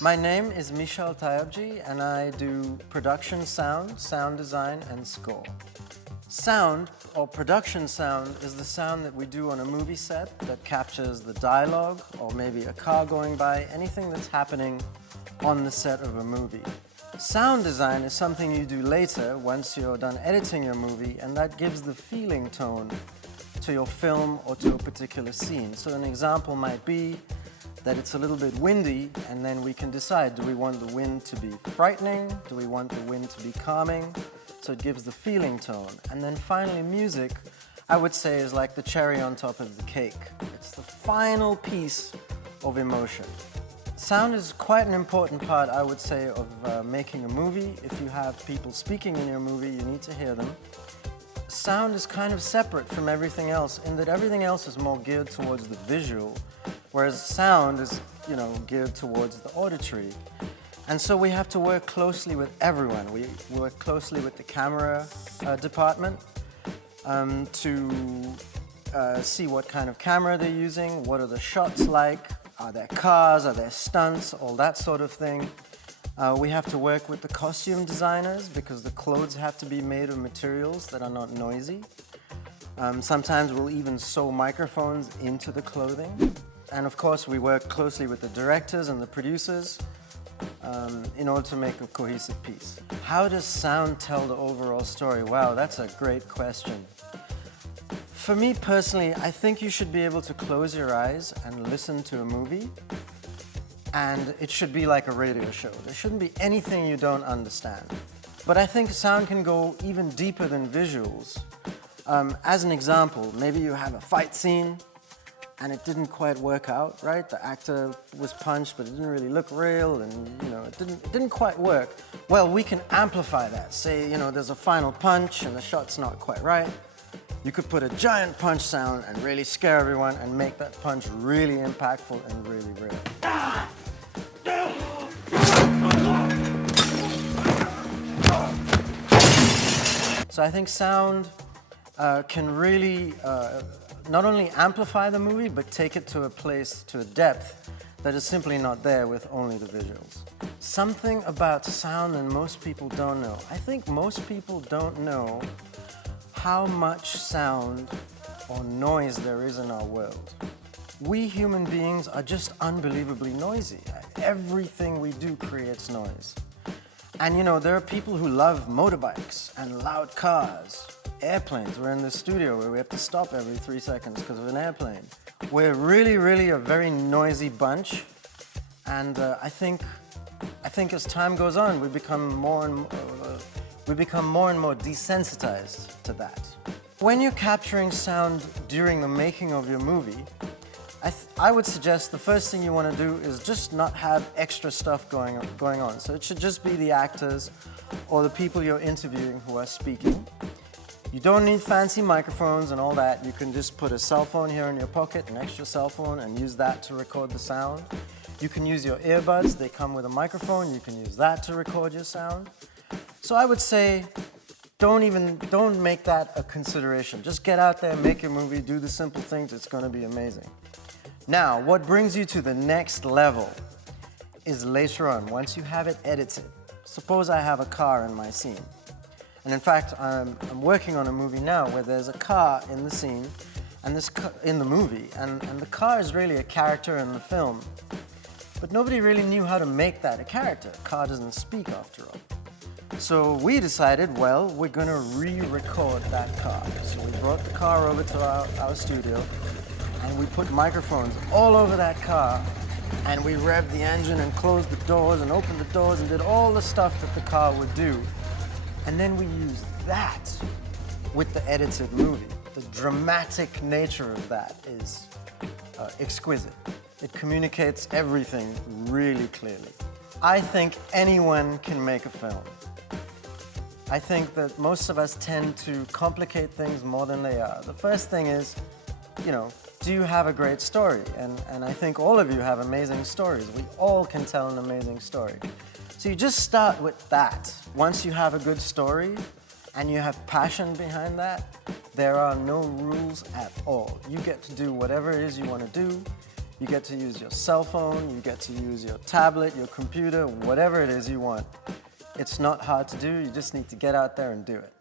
My name is Michal Tayabji and I do production sound design and score. Sound, or production sound, is the sound that we do on a movie set that captures the dialogue or maybe a car going by, anything that's happening on the set of a movie. Sound design is something you do later once you're done editing your movie, and that gives the feeling tone to your film or to a particular scene. So an example might be that it's a little bit windy, and then we can decide, do we want the wind to be frightening? Do we want the wind to be calming? So it gives the feeling tone. And then finally, music, I would say, is like the cherry on top of the cake. It's the final piece of emotion. Sound is quite an important part, I would say, of making a movie. If you have people speaking in your movie, you need to hear them. Sound is kind of separate from everything else in that everything else is more geared towards the visual, whereas sound is, geared towards the auditory. And so we have to work closely with everyone. We work closely with the camera department to see what kind of camera they're using, what are the shots like, are there cars, are there stunts, all that sort of thing. We have to work with the costume designers because the clothes have to be made of materials that are not noisy. Sometimes we'll even sew microphones into the clothing. And of course, we work closely with the directors and the producers in order to make a cohesive piece. How does sound tell the overall story? Wow, that's a great question. For me personally, I think you should be able to close your eyes and listen to a movie, and it should be like a radio show. There shouldn't be anything you don't understand. But I think sound can go even deeper than visuals. As an example, maybe you have a fight scene and it didn't quite work out, right? The actor was punched, but it didn't really look real, and it didn't quite work. Well, we can amplify that. Say, there's a final punch and the shot's not quite right. You could put a giant punch sound and really scare everyone and make that punch really impactful and really real. So I think sound can really not only amplify the movie, but take it to a place, to a depth that is simply not there with only the visuals. Something about sound that most people don't know. I think most people don't know how much sound or noise there is in our world. We human beings are just unbelievably noisy. Everything we do creates noise. And there are people who love motorbikes and loud cars, airplanes. We're in the studio where we have to stop every 3 seconds because of an airplane. We're really a very noisy bunch, and I think as time goes on, we become more and more desensitized to that. When you're capturing sound during the making of your movie, I would suggest the first thing you want to do is just not have extra stuff going on. So it should just be the actors or the people you're interviewing who are speaking. You don't need fancy microphones and all that. You can just put a cell phone here in your pocket, an extra cell phone, and use that to record the sound. You can use your earbuds. They come with a microphone. You can use that to record your sound. So I would say don't make that a consideration. Just get out there, make your movie, do the simple things. It's going to be amazing. Now, what brings you to the next level is later on, once you have it edited. Suppose I have a car in my scene. And in fact, I'm working on a movie now where there's a car in the scene, and in the movie, and the car is really a character in the film. But nobody really knew how to make that a character. A car doesn't speak after all. So we decided, well, we're going to re-record that car. So we brought the car over to our studio, and we put microphones all over that car, and we revved the engine and closed the doors and opened the doors and did all the stuff that the car would do. And then we used that with the edited movie. The dramatic nature of that is exquisite. It communicates everything really clearly. I think anyone can make a film. I think that most of us tend to complicate things more than they are. The first thing is, do you have a great story? And I think all of you have amazing stories. We all can tell an amazing story. So you just start with that. Once you have a good story and you have passion behind that, there are no rules at all. You get to do whatever it is you want to do. You get to use your cell phone, you get to use your tablet, your computer, whatever it is you want. It's not hard to do, you just need to get out there and do it.